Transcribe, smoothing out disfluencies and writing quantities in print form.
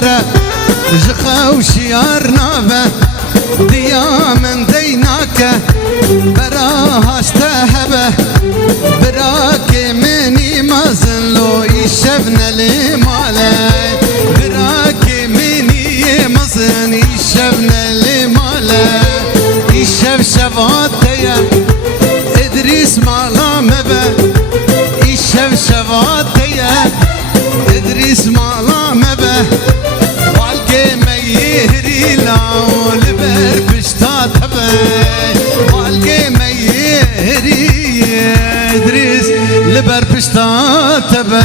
داره جخا وشيار نابه ديا من ديناك براهاش تهبه براك مني مزلو يشفنا لماله براك مني مزن يشفنا لماله يشف شفاتيا ادريس مالا مبه يشف شفاتيا ادريس مالا مبه والقي ما يهري لاو لبر بشتا تبه والقي ما يهري ادريس لبر بشتا تبه